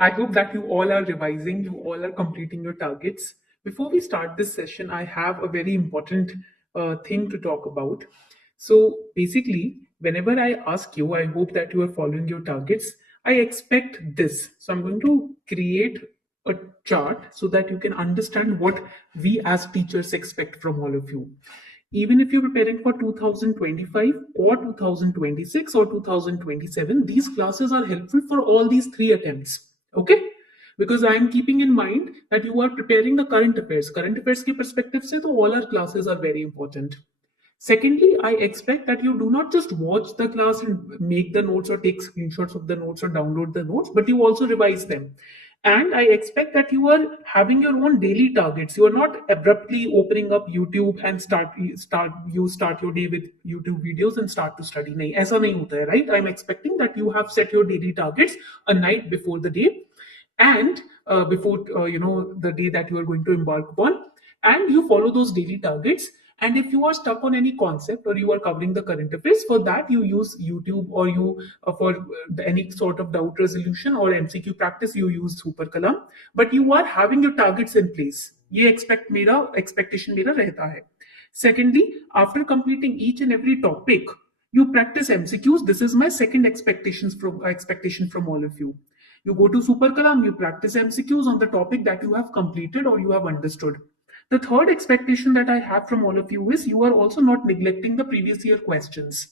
I hope that you all are revising, you all are completing your targets. Before we start this session, I have a very important thing to talk about. So, basically, whenever I ask you, I hope that you are following your targets. I expect this. So, I'm going to create a chart so that you can understand what we as teachers expect from all of you. Even if you're preparing for 2025 or 2026 or 2027, these classes are helpful for all these three attempts. Okay, because I am keeping in mind that you are preparing the current affairs ke perspective se, so all our classes are very important. Secondly, I expect that you do not just watch the class and make the notes or take screenshots of the notes or download the notes, but you also revise them. And I expect that you are having your own daily targets. You are not abruptly opening up YouTube and start your day with YouTube videos and start to study. नहीं, ऐसा नहीं होता है, right? I'm expecting that you have set your daily targets a night before the day, and before the day that you are going to embark upon, and you follow those daily targets. And if you are stuck on any concept or you are covering the current affairs, for that you use YouTube, or you for any sort of doubt resolution or MCQ practice you use Super Kalam. But you are having your targets in place. ये expectation मेरा रहता है. Secondly, after completing each and every topic, you practice MCQs. This is my second expectation from all of you. You go to Super Kalam, you practice MCQs on the topic that you have completed or you have understood. The third expectation that I have from all of you is you are also not neglecting the previous year questions.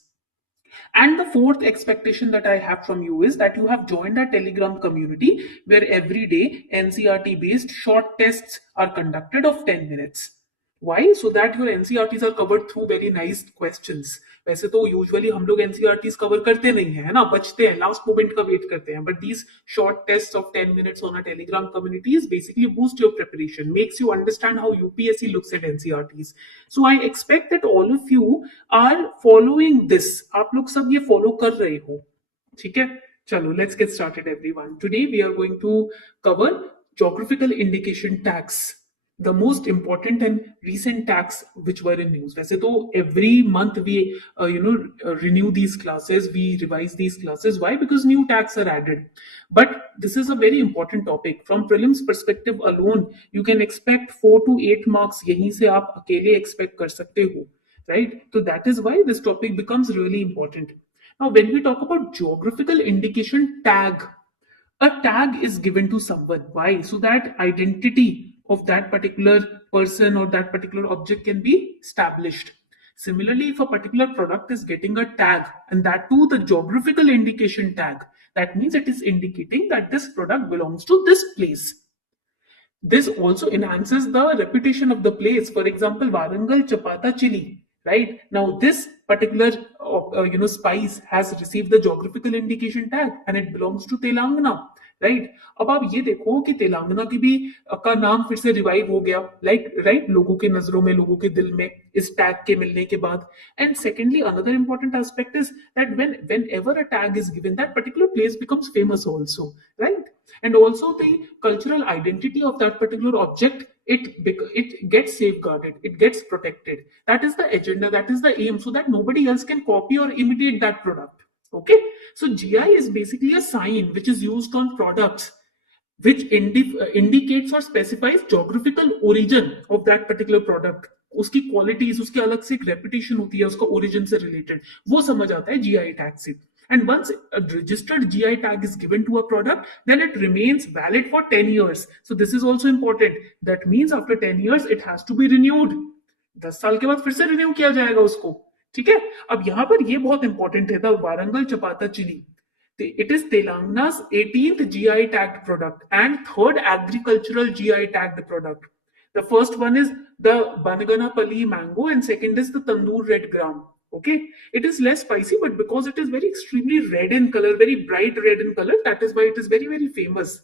And the fourth expectation that I have from you is that you have joined a Telegram community where every day NCRT based short tests are conducted of 10 minutes. Why? So that your NCRTs are covered through very nice questions. वैसे तो usually हम लोग NCERTs cover करते नहीं है ना, बचते हैं, लास्ट मोमेंट का वेट करते हैं. But these short test of 10 minutes on a Telegram community is basically boost your preparation, makes you understand how UPSC looks at NCERTs. So I expect that all of you are following this. आप लोग सब ये follow कर रहे हो, ठीक है? चलो, let's get started everyone. Today we are going to cover geographical indication tags, the most important and recent tags which were in news. वैसे तो every month we renew these classes, we revise these classes. Why? Because new tags are added. But this is a very important topic. From prelims perspective alone, you can expect 4 to 8 marks. यहीं से आप अकेले expect कर सकते हो, right? So that is why this topic becomes really important. Now, when we talk about geographical indication tag, a tag is given to someone. Why? So that identity of that particular person or that particular object can be established. Similarly, if a particular product is getting a tag, and that too the geographical indication tag, that means it is indicating that this product belongs to this place. This also enhances the reputation of the place. For example, Warangal Chapata chili, right? Now this particular spice has received the geographical indication tag and it belongs to Telangana, right? अब आप ये देखो कि तेलंगाना की भी का नाम फिर से रिवाइव हो गया, राइट, लोगों के नजरों में, लोगों के दिल में इस टैग के मिलने के बाद. And secondly, another important aspect is that whenever a tag is given, that particular place becomes famous also, right? And also the cultural identity of that particular object, it gets safeguarded, it gets protected. That is the agenda, that is the aim, so that nobody else can copy or imitate that product. Okay, so GI is basically a sign which is used on products which indicates or specifies geographical origin of that particular product. उसकी qualities, उसकी अलग से एक reputation होती है उसका origin से related, वो समझ आता है GI tag से. And once a registered GI tag is given to a product, then it remains valid for 10 years. So this is also important. That means after 10 years it has to be renewed. 10 साल के बाद फिर से renew किया जाएगा उसको, ठीक है? अब यहां पर ये बहुत इंपॉर्टेंट है, the Warangal chapata chilli. It is Telangana's 18th GI tagged product and third agricultural GI tagged product. The first one is the Banaganapalli mango and second is the Tandoor red gram. Okay, it is less spicy, but because it is very extremely red in color, very bright red in color, that is why it is very very famous.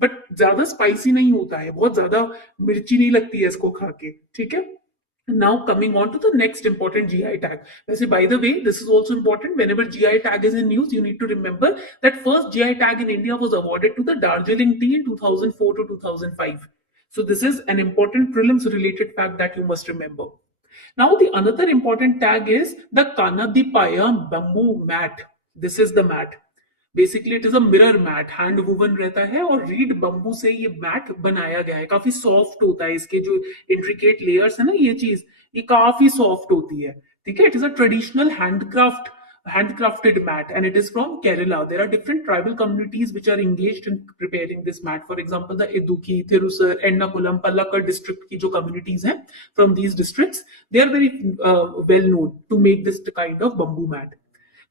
But ज्यादा spicy नहीं होता है, बहुत ज्यादा मिर्ची नहीं लगती है इसको खा के, ठीक है? Now coming on to the next important GI tag. By the way, this is also important. Whenever GI tag is in news, you need to remember that first GI tag in India was awarded to the Darjeeling tea in 2004 to 2005. So this is an important prelims related fact that you must remember. Now the another important tag is the Kanadipaya bamboo mat. This is the mat. Basically it is a mirror mat, hand woven रहता है और read bamboo से ये mat बनाया गया है। काफी soft होता है, इसके जो इंट्रिकेट लेयर्स है ना, ये चीज ये काफी सॉफ्ट होती है। ठीक है, it is a traditional handcrafted mat and it is from Kerala. There are different tribal communities which are engaged in preparing this mat. For example, the Idukki, Thirusar, Ernakulam, Palakkad district की जो communities हैं from these districts, they are very well known to make this kind of bamboo mat.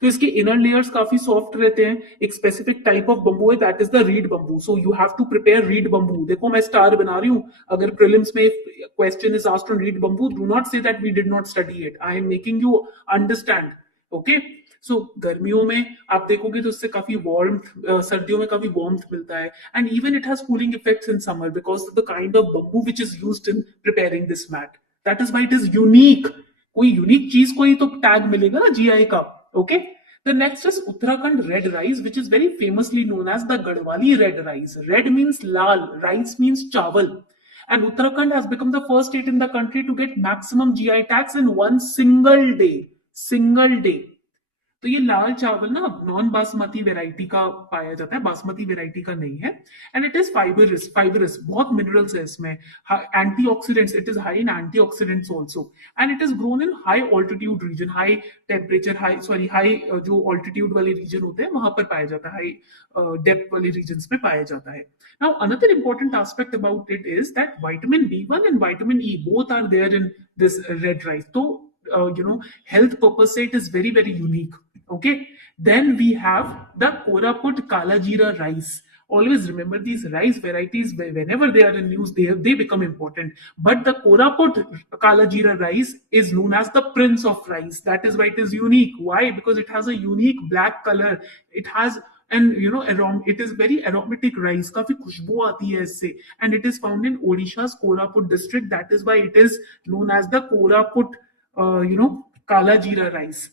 तो इसके inner layers काफी soft रहते हैं। एक specific type of bamboo है, that is the reed bamboo. So you have to prepare reed bamboo. देखो मैं star बना रही हूँ, अगर प्रीलिम्स में question is asked on reed bamboo, do not say that we did not study it, I am making you understand. Okay, so गर्मियों में आप देखोगे तो इससे काफी वार्म, सर्दियों में काफी वार्म मिलता है, and even it has cooling effects in summer because the kind of bamboo which is used in preparing this mat. That is why it is unique. कोई यूनिक चीज को ही तो टैग मिलेगा ना जीआई का। Okay, the next is Uttarakhand red rice, which is very famously known as the Gadwali red rice. Red means lal, rice means chawal. And Uttarakhand has become the first state in the country to get maximum GI tags in one single day. Single day. तो ये लाल चावल ना non basmati variety का पाया जाता है, basmati variety का नहीं है। एंड इट इज फाइबरस, बहुत मिनरल्स है इसमें, antioxidants, it is high in antioxidants also, and it is grown in high altitude region, high temperature, high जो ऑल्टीट्यूड वाले रीजन होते हैं वहां पर पाया जाता है, हाई डेप्थ वाले रीजन में पाया जाता है। Now another important aspect about it is that vitamin B1 and vitamin E both are there in this red rice. So health purpose it is very very unique. Okay, then we have the Koraput Kala Jeera rice. Always remember these rice varieties, whenever they are in news, they become important. But the Koraput Kala Jeera rice is known as the prince of rice. That is why it is unique. Why? Because it has a unique black color. It has, and it is very aromatic rice. काफी खुशबू आती है इससे, and it is found in Odisha's Koraput district. That is why it is known as the Koraput Kala Jeera rice.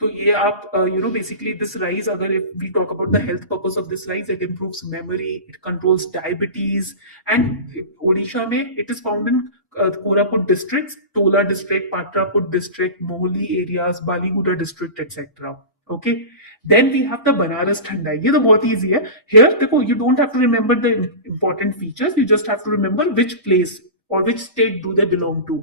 तो ये आप basically this rice, अगर if we talk about the health purpose of this rice, it improves memory, it controls diabetes, and Odisha में it is found in Koraput district, Tola district, Patraput district, Mohli areas, Baliguda district etcetera. Okay, then we have the Banaras thandai. ये तो बहुत easy है। Here देखो, you don't have to remember the important features, you just have to remember which place or which state do they belong to.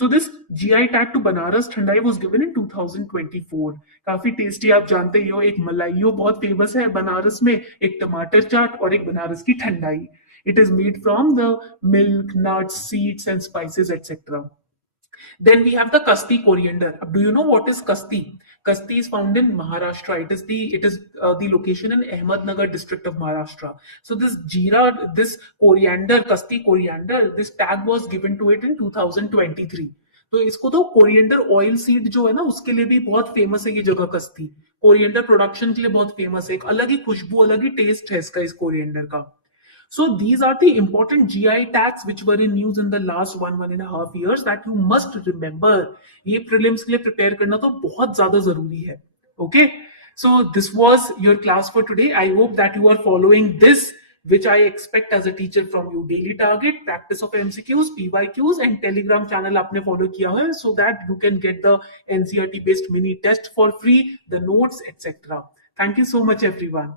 So this GI tag to Banaras Thandai was given in 2024. काफी tasty, आप जानते ही हो, एक मलाइयो बहुत famous है बनारस में, एक टमाटर चाट और एक बनारस की ठंडाई। It is made from the milk, nuts, seeds and spices etc. Then we have the Kasti coriander. Do you know what is Kasti? Kasti is found in Maharashtra. It is the location in Ahmednagar district of Maharashtra. So this this coriander, Kasti coriander, this tag was given to it in 2023. तो इसको तो coriander oil seed जो है ना, उसके लिए भी बहुत फेमस है ये जगह कस्ती। कोरिएंडर प्रोडक्शन के लिए बहुत फेमस है, एक अलग ही खुशबू, अलग ही टेस्ट है इसका, इस कोरिएंडर का। So these are the important GI tags which were in news in the last 1.5 years that you must remember. ये prelims के लिए prepare करना तो बहुत ज़्यादा ज़रूरी है. Okay, so this was your class for today. I hope that you are following this, which I expect as a teacher from you. Daily target, practice of MCQs, PYQs, and Telegram channel आपने follow किया है, so that you can get the NCERT based mini test for free, the notes, etc. Thank you so much, everyone.